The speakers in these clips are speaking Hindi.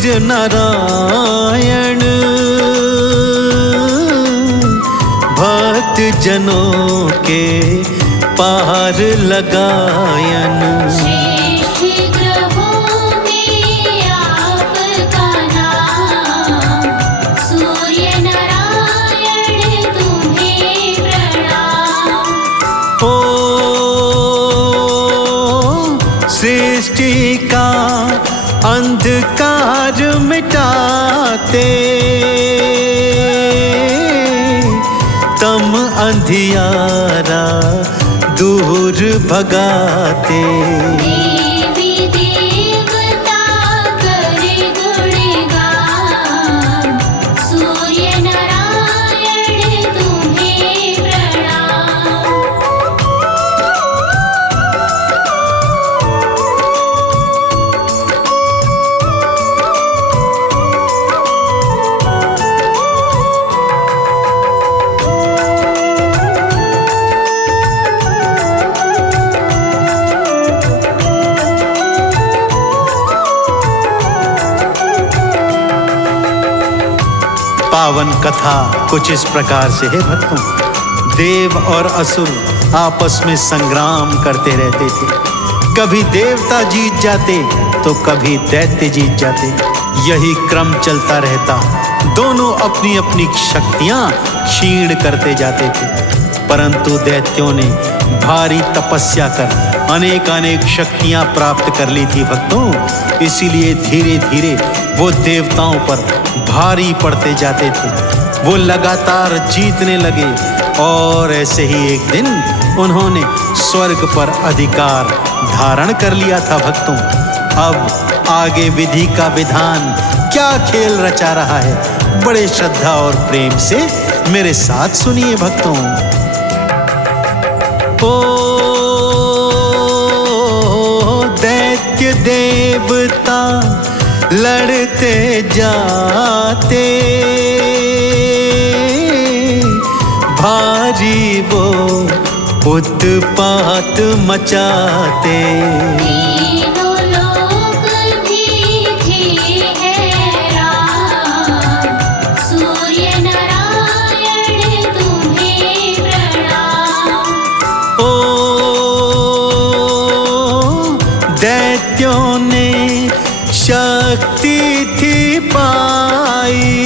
सूर्य नारायण भक्त जनों के पार लगायन। श्रेष्ठ ग्रहों में आपका नाम, सूर्य नारायण तुम्हें प्रणाम। ओ सृष्टि का अंधकार मिटाते, तम अंधियारा दूर भगाते। देवी देवता करे गुणगान, सूर्य नारायण तुम्हें प्रणाम। पावन कथा कुछ इस प्रकार से है भक्तों। देव और असुर आपस में संग्राम करते रहते थे। कभी देवता जीत जाते तो कभी दैत्य जीत जाते। यही क्रम चलता रहता। दोनों अपनी अपनी शक्तियां क्षीण करते जाते थे। परंतु दैत्यों ने भारी तपस्या कर अनेक शक्तियां प्राप्त कर ली थी भक्तों। इसीलिए धीरे धीरे वो देवताओं पर भारी पड़ते जाते थे। वो लगातार जीतने लगे और ऐसे ही एक दिन उन्होंने स्वर्ग पर अधिकार धारण कर लिया था भक्तों। अब आगे विधि का विधान क्या खेल रचा रहा है, बड़े श्रद्धा और प्रेम से मेरे साथ सुनिए भक्तों। ओ दैत्य देवता लड़ते जाते, भारी वो उत्पात मचाते। तीनों लोग भी थे हैरान, सूर्य नारायण तुम्हें प्रणाम। ओ दैत्यों ने शक्ति थी पाई,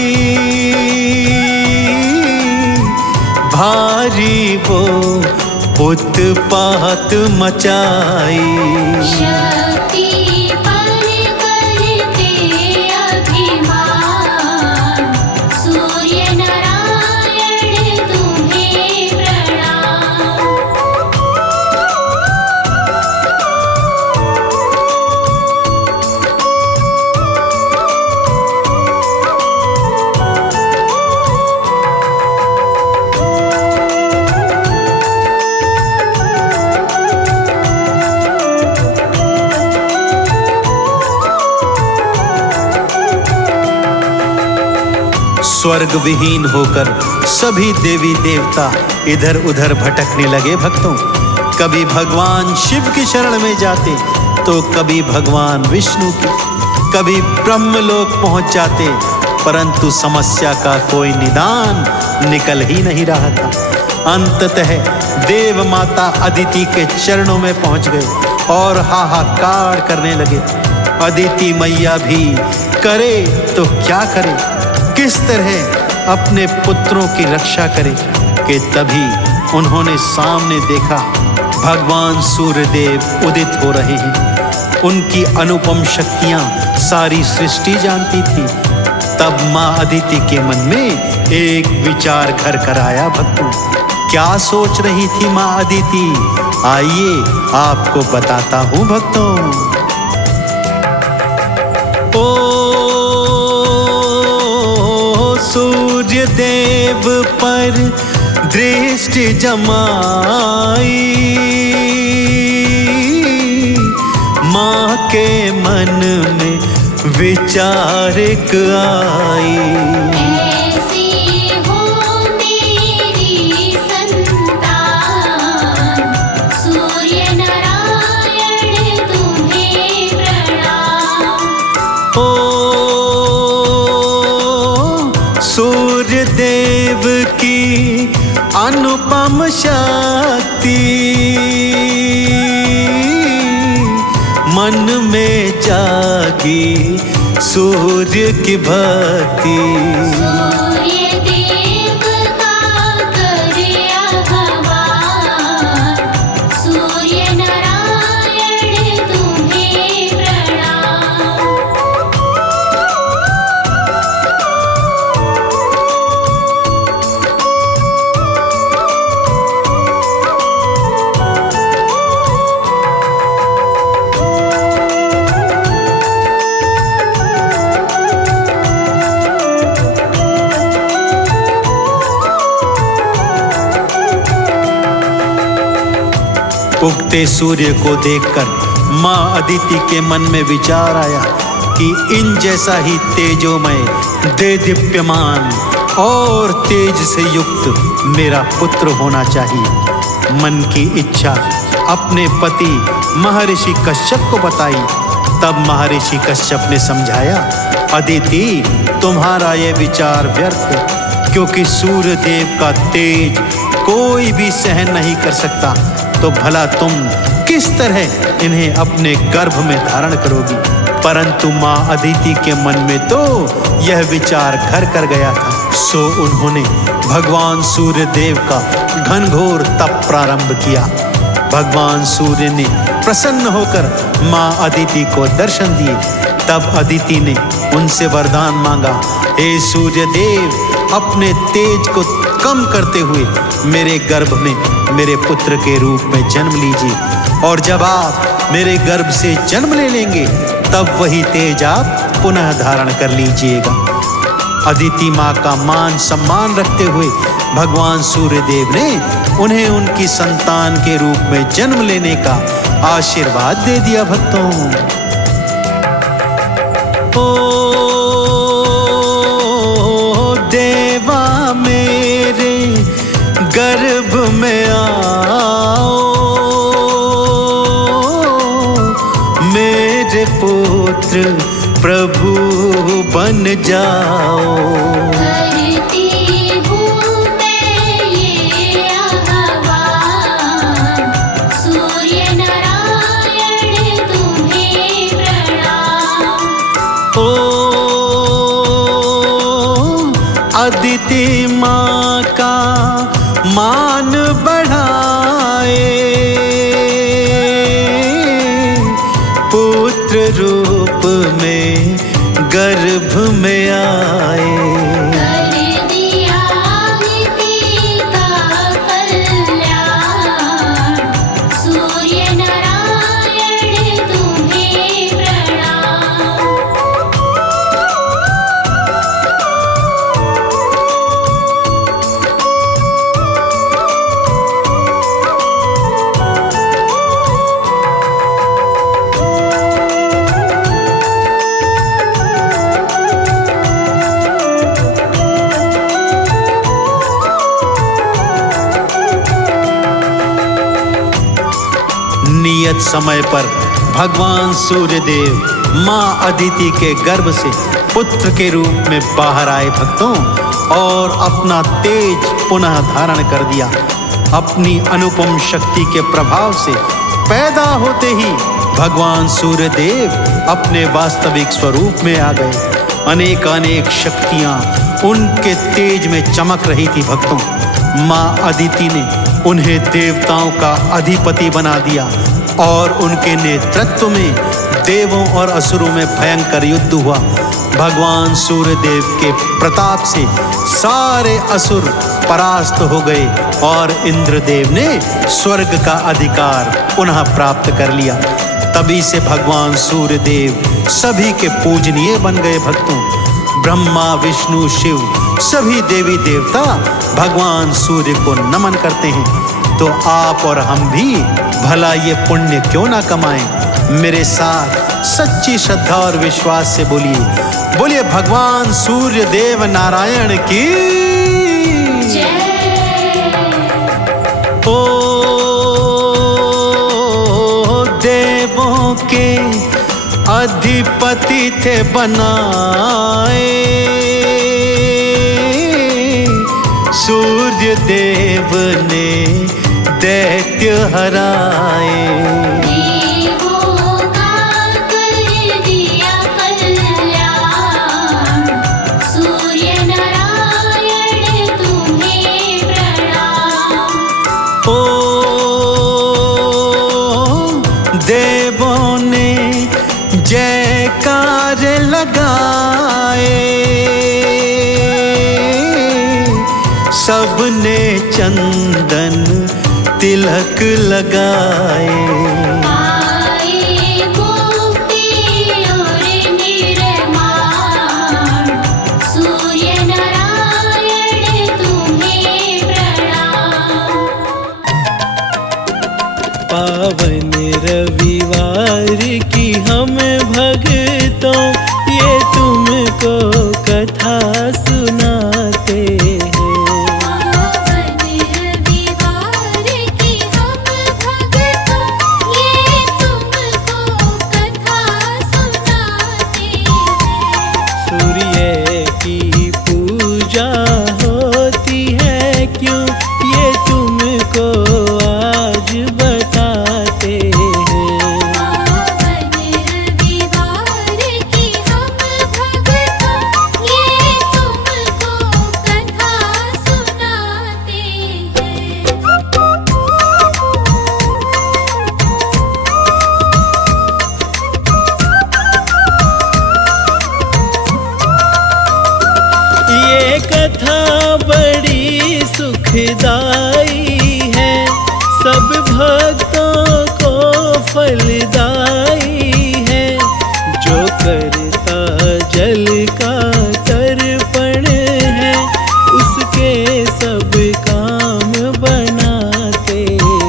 भारी वो उत्पात मचाई। शक्ति पर करते अभिमान, सूर्य नारायण तुम्हें प्रणाम। स्वर्ग विहीन होकर सभी देवी देवता इधर उधर भटकने लगे भक्तों। कभी भगवान शिव की शरण में जाते तो कभी भगवान विष्णु की, कभी ब्रह्मलोक पहुंच जाते। परंतु समस्या का कोई निदान निकल ही नहीं रहा था। अंततः देव माता अदिति के चरणों में पहुंच गए और हाहाकार करने लगे। अदिति मैया भी करे तो क्या करे, किस तरह अपने पुत्रों की रक्षा करे कि तभी उन्होंने सामने देखा भगवान सूर्यदेव उदित हो रहे हैं। उनकी अनुपम शक्तियां सारी सृष्टि जानती थी। तब मां अदिति के मन में एक विचार घर कर आया भक्तों। क्या सोच रही थी मां अदिति, आइए आपको बताता हूं भक्तों। सूर्य देव पर दृष्टि जमाई, माँ के मन में विचारक आई। ऐसी हो मेरी संतान, सूर्य नारायण तुम्हें प्रणाम। ओ अनुपम शक्ति मन में जागी सूर्य की भक्ति। सूर्य देव का करे आह्वान, सूर्य नारायण तुम्हें प्रणाम। उगते सूर्य को देखकर मां अदिति के मन में विचार आया कि इन जैसा ही तेजोमय, देदीप्यमान और तेज से युक्त मेरा पुत्र होना चाहिए। मन की इच्छा अपने पति महर्षि कश्यप को बताई। तब महर्षि कश्यप ने समझाया, अदिति तुम्हारा ये विचार व्यर्थ है, क्योंकि सूर्य देव का तेज कोई भी सहन नहीं कर सकता। तो भला तुम किस तरह इन्हें अपने गर्भ में धारण करोगी। परंतु मां अदिति के मन में तो यह विचार घर कर गया था। सो उन्होंने भगवान सूर्य देव का घनघोर तप प्रारंभ किया। भगवान सूर्य ने प्रसन्न होकर मां अदिति को दर्शन दिए। तब अदिति ने उनसे वरदान मांगा, हे सूर्य देव, अपने तेज को कम करते हुए मेरे गर्भ में मेरे पुत्र के रूप में जन्म लीजिए। और जब आप मेरे गर्भ से जन्म ले लेंगे तब वही तेज आप पुनः धारण कर लीजिएगा। अदिति माँ का मान सम्मान रखते हुए भगवान सूर्यदेव ने उन्हें उनकी संतान के रूप में जन्म लेने का आशीर्वाद दे दिया। भक्तों, ओ देवा मेरे गर्भ में आओ, मेरे पुत्र प्रभु बन जाओ। करती हूँ मैं ये आह्वान, सूर्य नारायण तुम्हें प्रणाम। ओ अदिति माँ का मान बढ़ाए, पुत्र रूप में गर्भ में आए। कर दिया अदिति का कल्याण, सूर्य नारायण तुम्हें प्रणाम। नियत समय पर भगवान सूर्यदेव मां अदिति के गर्भ से पुत्र के रूप में बाहर आए भक्तों, और अपना तेज पुनः धारण कर दिया। अपनी अनुपम शक्ति के प्रभाव से पैदा होते ही भगवान सूर्यदेव अपने वास्तविक स्वरूप में आ गए। अनेकानेक शक्तियां उनके तेज में चमक रही थी। भक्तों, मां अदिति ने उन्हें देवताओं का अधिपति बना दिया और उनके नेतृत्व में देवों और असुरों में भयंकर युद्ध हुआ। भगवान सूर्यदेव के प्रताप से सारे असुर परास्त हो गए और इंद्रदेव ने स्वर्ग का अधिकार पुनः प्राप्त कर लिया। तभी से भगवान सूर्यदेव सभी के पूजनीय बन गए। भक्तों, ब्रह्मा, विष्णु, शिव सभी देवी देवता भगवान सूर्य को नमन करते हैं। तो आप और हम भी भला ये पुण्य क्यों ना कमाएं। मेरे साथ सच्ची श्रद्धा और विश्वास से बोलिए, बोलिए भगवान सूर्य देव नारायण की जय। ओ देवों के अधिपति थे बनाए, सूर्य देव ने दैत्य हराए। देवों का कर दिया कल्याण, सूर्य नारायण तुम्हें प्रणाम। ओ देवों ने जयकार लगाए, सबने चंदन तिलक लगाए। आए मुक्ति और निर्माण, सूर्य नारायण तुम्हें प्रणाम। पावन रविवार की हम भक्तों ये तुमको कथा सुनाते हैं। पावन रविवार की हम भक्तों ये तुमको कथा सुनाते हैं। सूर्य की पूजा होती है क्यों ये तुमको आज बताते हैं। पावन रविवार की हम भक्तों ये तुमको कथा सुनाते हैं। ये कथा बड़ी सुखदाई है, सब भक्तों को फलदाई है। जो करता जल का तर्पण है उसके सब काम बनाते हैं।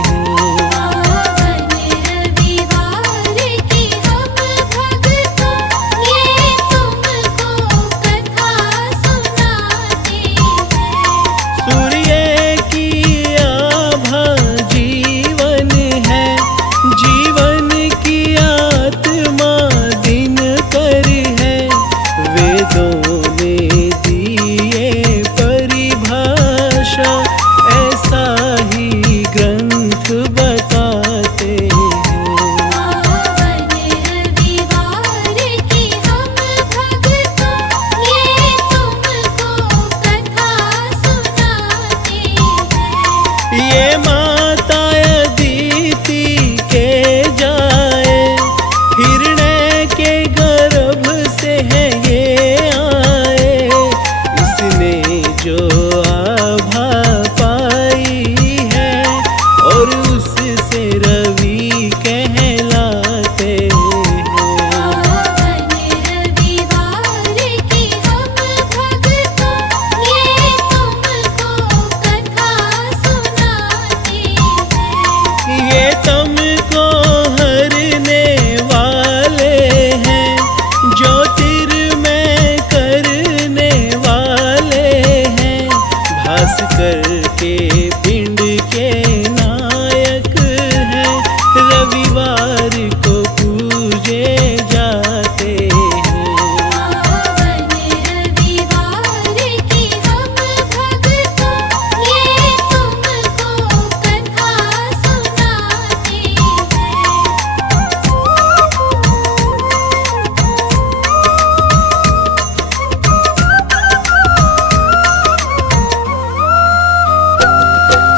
पावन रविवार की हम भक्तों ये तुमको कथा सुनाते हैं। सूर्य की आभा जीवन है, जीवन की आत्मा दिन कर है। वेदों ने दिए परिभाषा ऐसा ही ग्रंथ बताते हैं। पावन रविवार की हम भक्तों ये तुमको कथा सुनाते हैं। ये माता अदिति के जाए, हिरण्य के गर्भ से है ये आए। इसने जो आभा पाई है और उससे रवि कहलाते हैं। पावन रविवार की हम भक्तों ये तुमको कथा सुनाते हैं। ये तुमको हरने वाले हैं, ज्योतिर्मय करने वाले हैं। भास्कर के पिंड के नायक हैं, रविवार को पूजे जाते हैं। पावन रविवार की हम भक्तों ये तुमको कथा सुनाते हैं।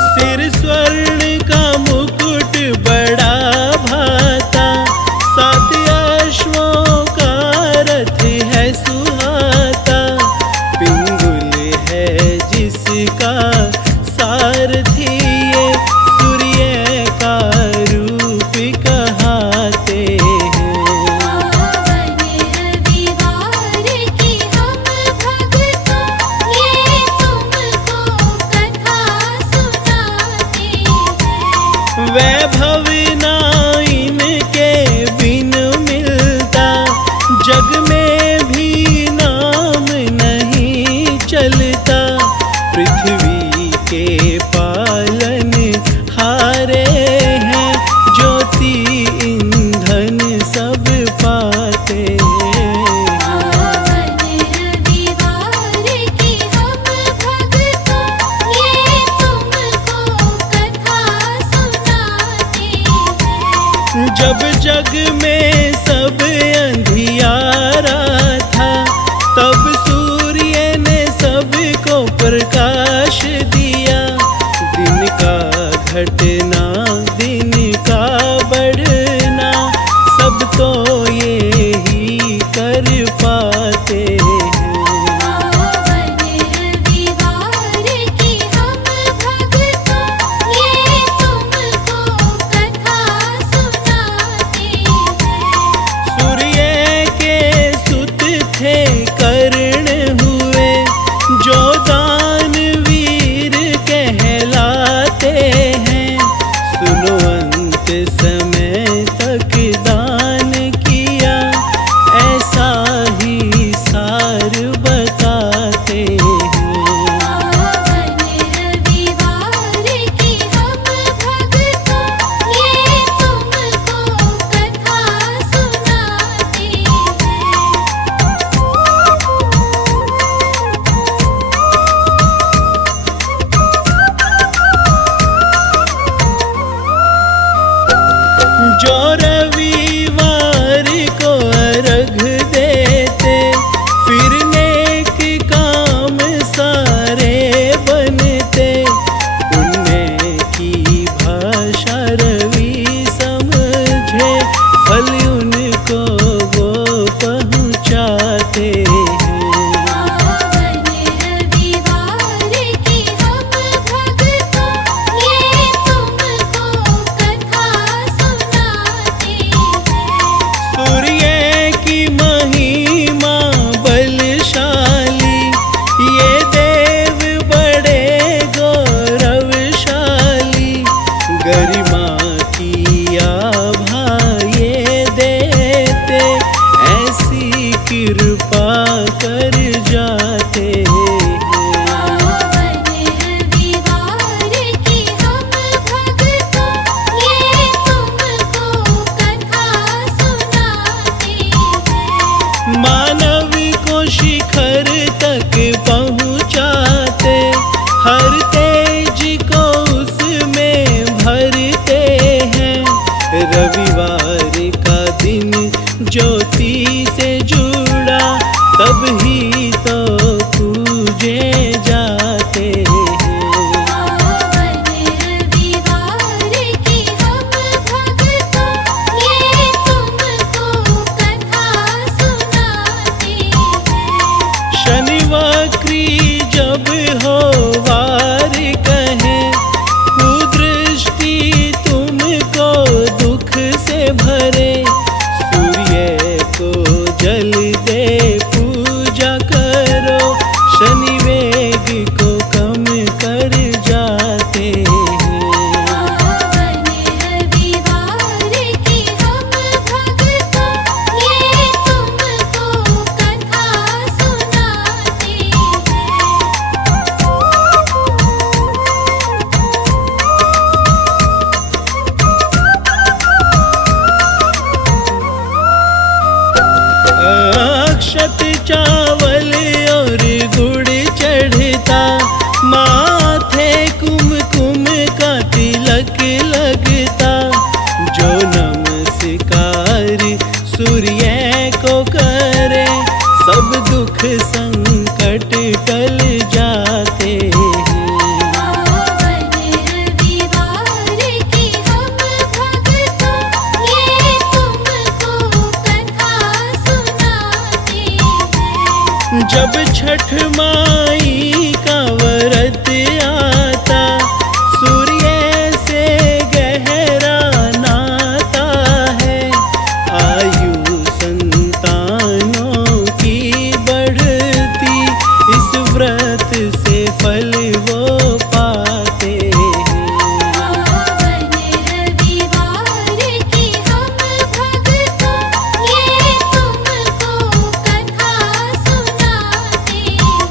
सिर स्वर्ण का मुकुट बड़ा भाता, सात अश्वों का रथ है सुहाता। पिंगुल है जिसका सारथी ये सूर्य का रूप कहाते हैं। पावन रविवार की हम भक्तों ये तुमको कथा सुनाते हैं। वैभव ना इनके बिन मिलता, जग में भी नाम नहीं चलता। पृथ्वी के पालन हारे हैं, ज्योति ईंधन सब पाते हैं। पावन रविवार की हम भक्तों जब जग में सब अंधियारा था, तब सूर्य ने सबको प्रकाश दिया। दिन का घटना, दिन का बढ़ना, सब तो ये ही कर पाते हैं। पावन रविवार की हम भक्तों, ये तुमको कथा सुनाते हैं। सूर्य के सुत थे कर्ण हुए, जो दानवीर कहलाते हैं। सुनो अंत समय तक दान किया, ऐसा ही सार बताते हैं। पावन रविवार की हम भक्तों, ये तुमको कथा सुनाते हैं। जो रविवार को अर्घ देते, फिर नेक काम सारे बनते। पुण्य की भाषा रवि समझे, फल उनको वो पहुँचाते हैं। पावन रविवार की हम भक्तों, ये तुमको कथा सुनाते हैं। सूर्य की महिमा बलशाली, ये देव बड़े गौरवशाली। गरिमा की आभा ये देते, ऐसी कृपा कर जाते हैं। पावन रविवार की हम भक्तों, ये तुमको कथा सुनाते हैं। मानव को शिखर तक पहुँचाते, हर तेज को उसमें भरते हैं। रविवार का दिन ज्योति से जुड़ा, तब ही तो पूजे जाते हैं। पावन रविवार की हम भक्तों, ये तुमको कथा सुनाते हैं। शनिवक्री जब हो वार कहें, कुदृष्टि तुमको दुख से भरे। सूर्य को जल दे पूजा करो, शनि वेग को कम कर जाते हैं। पावन रविवार की हम भक्तों, ये तुमको कथा सुनाते हैं। अक्षत चावल और गुड़ चढ़ता, माथे कुमकुम का तिलक लगता। जो नमस्कार सूर्य को करे, सब दुख संकट टल जाते हैं। पावन रविवार की हम भक्तों, ये तुमको कथा सुनाते हैं। जब छठ माई का व्रत आता, सूर्य से गहरा नाता है। आयु संतानों की बढ़ती, इस व्रत से फल वो पाते हैं। पावन रविवार की हम भक्तों, ये तुमको कथा सुनाते हैं।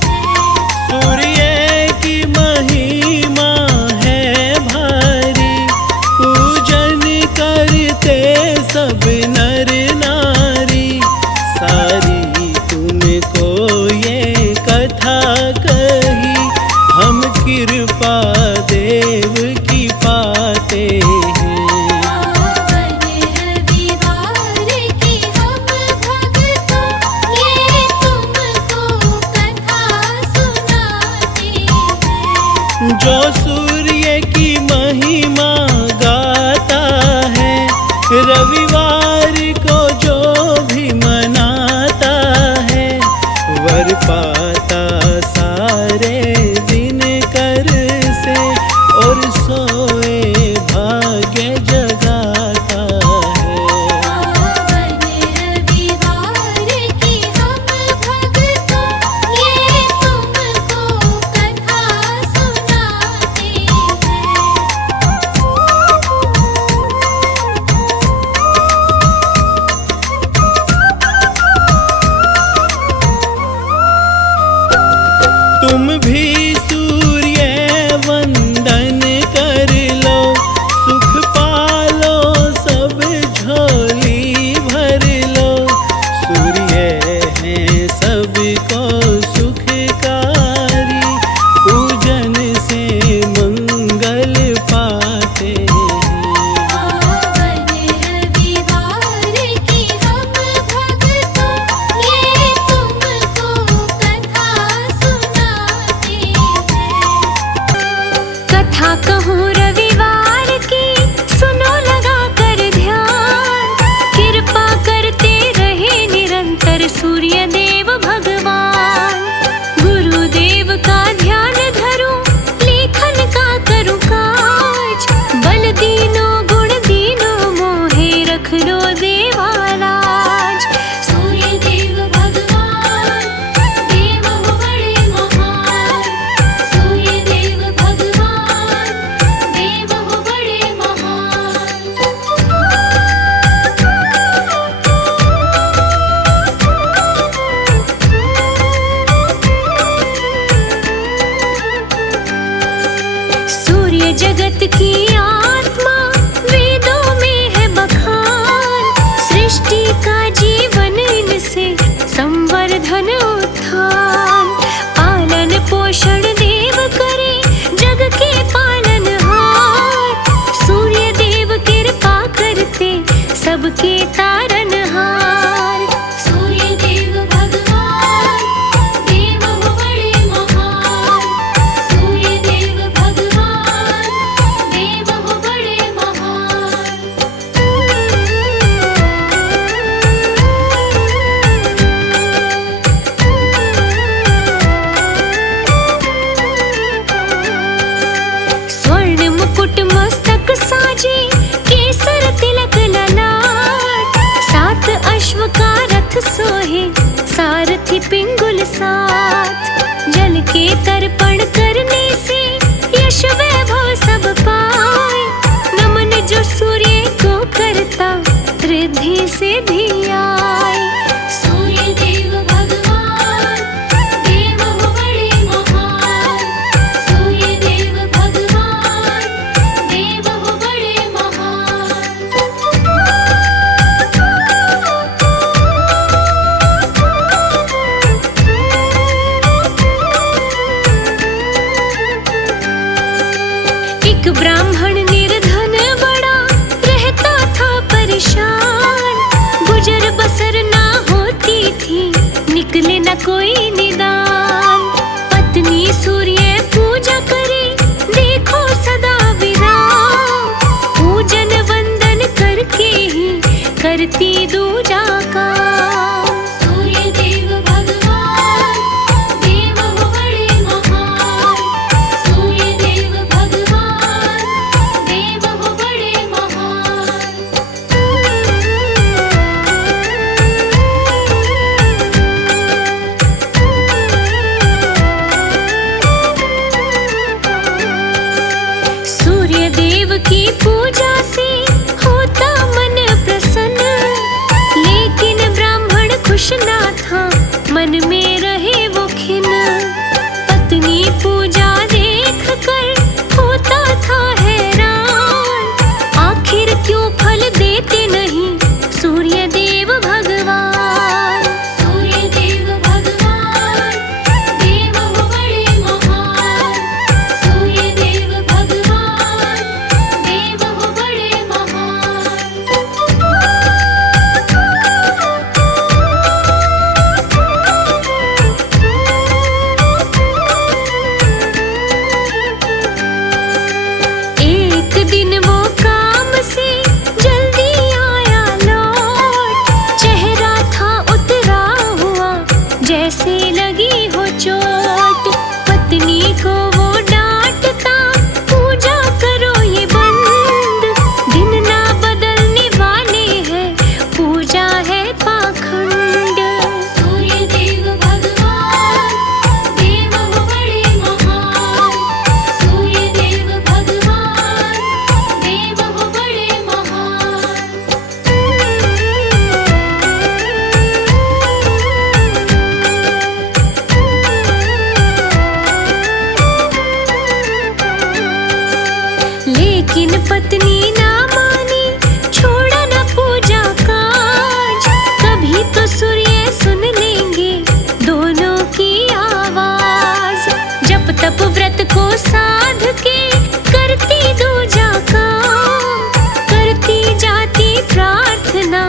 प्रार्थना,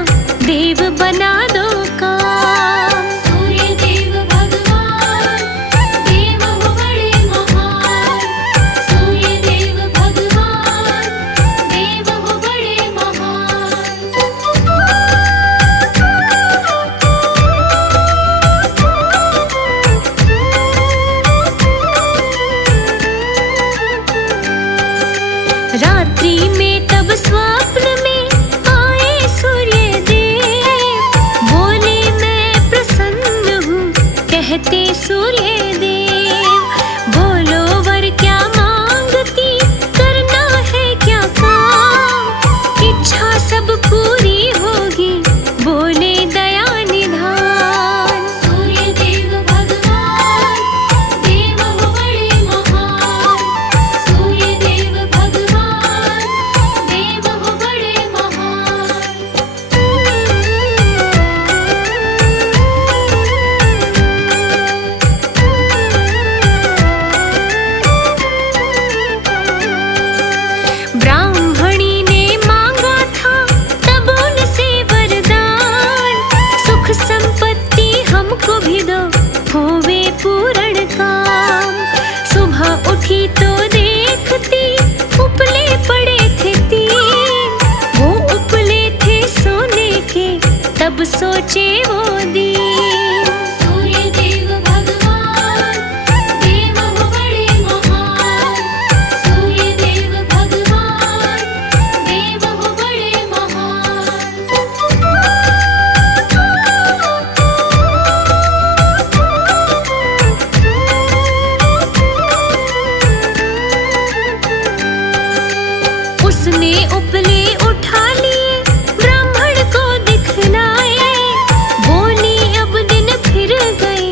देव बना दो काम। सूर्य देव भगवान, देव हो बड़े महान। सूर्य देव भगवान, देव हो बड़े महान। रात्रि में तब स्वप्न में आए सूर्य देव, बोले मैं प्रसन्न हूँ कहते सूर्य देव। बोलो वर क्या मांगती, करना है क्या काम, इच्छा सब पूरी होगी बोले दया निधान। सूर्य देव भगवान, देव हो बड़े महान। सूर्य देव भगवान, देव हो बड़े महान। ब्राह्मणी ने मांगा था तब उनसे वरदान, सुख संपत्ति हमको भी दो होवे पूर्ण काम। सुबह उठी तो देखती उपले पड़े थे तीन, वो उपले थे सोने के तब सोचे वो दीन। सूर्य देव भगवान, देव हो बड़े महान। सूर्य देव भगवान, देव हो बड़े महान। उसने उपले उठा लिए ब्राह्मण को दिखलाए, बोली अब दिन फिर गए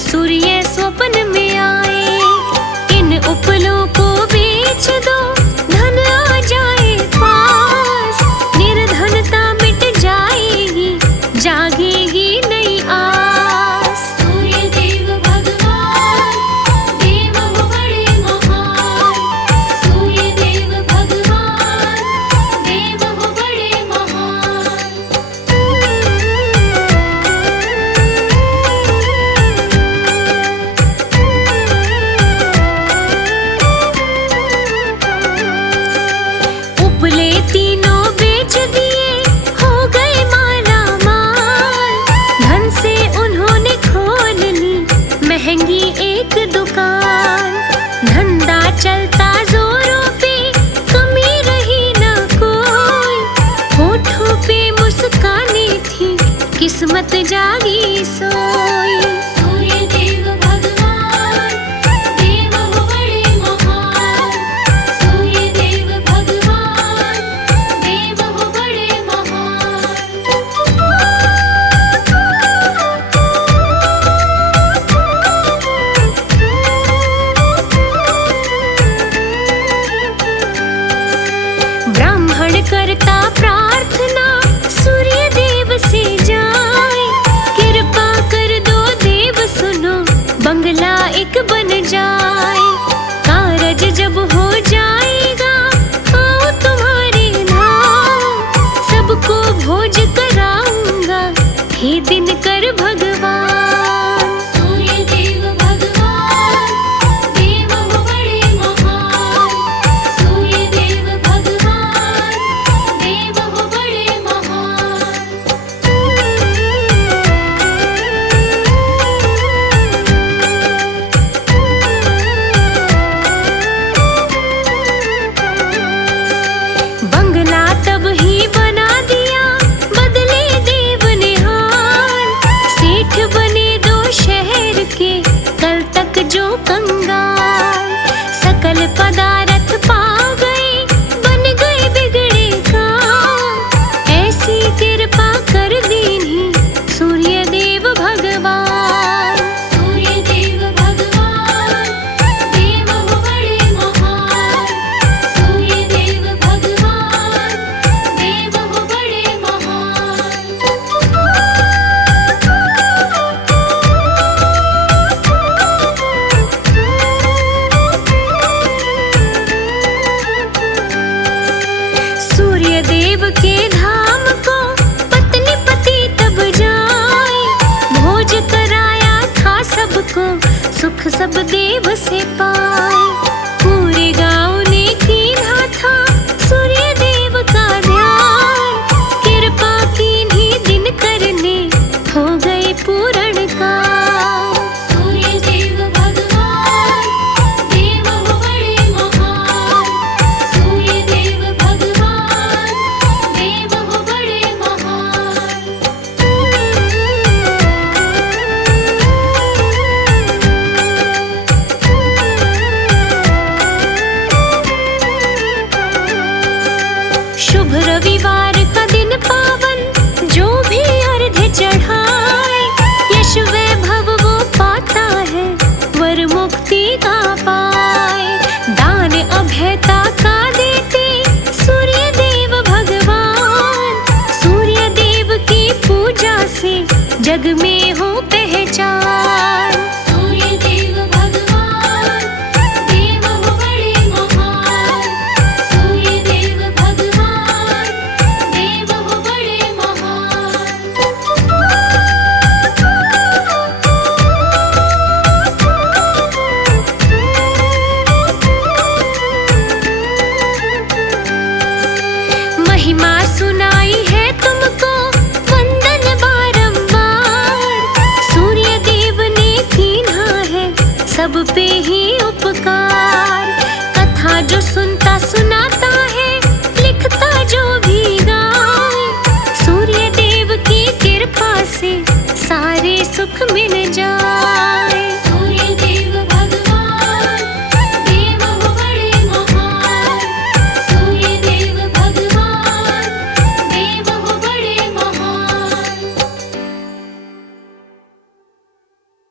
सूर्य स्वप्न में आए। इन उपलों को बेच दो धन आ जाए पास, निर्धनता मिट जाएगी जागेगी नई आस। सूर्य देव भगवान, देव हो बड़े महान। सूर्य देव भगवान, देव हो बड़े महान। उपले तीनों बेच दिए हो गए माला माल, धन से उन्होंने खोल ली महंगी एक दुकान। धंधा चलता जोरों पे कमी रही न कोई, होठों पे मुस्काने थी किस्मत जागी सोई। सूर्य देव भगवान, देव हो बड़े महान। सूर्य देव भगवान, देव हो बड़े महान। ब्राह्मण करता प्रार्थना सूर्य देव से जाए, कृपा कर दो देव सुनो बंगला एक बन जाए। कारज जब हो जाएगा आओ तुम्हारे धाम, सबको भोज कराऊंगा हे दिनकर भगवान। सूर्य देव भगवान, देव हो बड़े महान। सूर्य देव भगवान, देव हो बड़े महान। बंगला तब ही बना दिया बदले देव ने हाल, सेठ बने दो शहर के कल तक जो कंगाल। सकल पदार्थ पा गए बन गए बिगड़े काम, ऐसी कृपा कर दीनी सूर्य देव भगवान। सूर्य देव भगवान, देव हो बड़े महान। सूर्य देव भगवान, देव हो बड़े महान। सूर्य देव के धाम सब देव से पाए। पूरे गांव ने कीन्हा था सूर्य देव का ध्यान, कृपा कीन्ही दिन करने हो गए पूर्ण काम। सूर्य देव भगवान देव हो बड़े महान, सूर्य देव भगवान देव हो बड़े महान। शुभ रविवार का दिन पावन, जो भी अर्घ्य चढ़ाए, यश वैभव वो पाता है, वर मुक्ति का पाए। दान अभयता का देते सूर्य देव भगवान, सूर्य देव की पूजा से जग में हो पहचान। सूर्य देव भगवान देव हो बड़े महान, सूर्य देव भगवान देव हो बड़े महान। महिमा सुनाई है तुमको वंदन बारंबार, सूर्य देव ने कीन्हा है सब पे ही उपकार। कथा जो सुनता सुनाता है, लिखता जो भी गाए, सूर्य देव की कृपा से सारे सुख मिल जाए।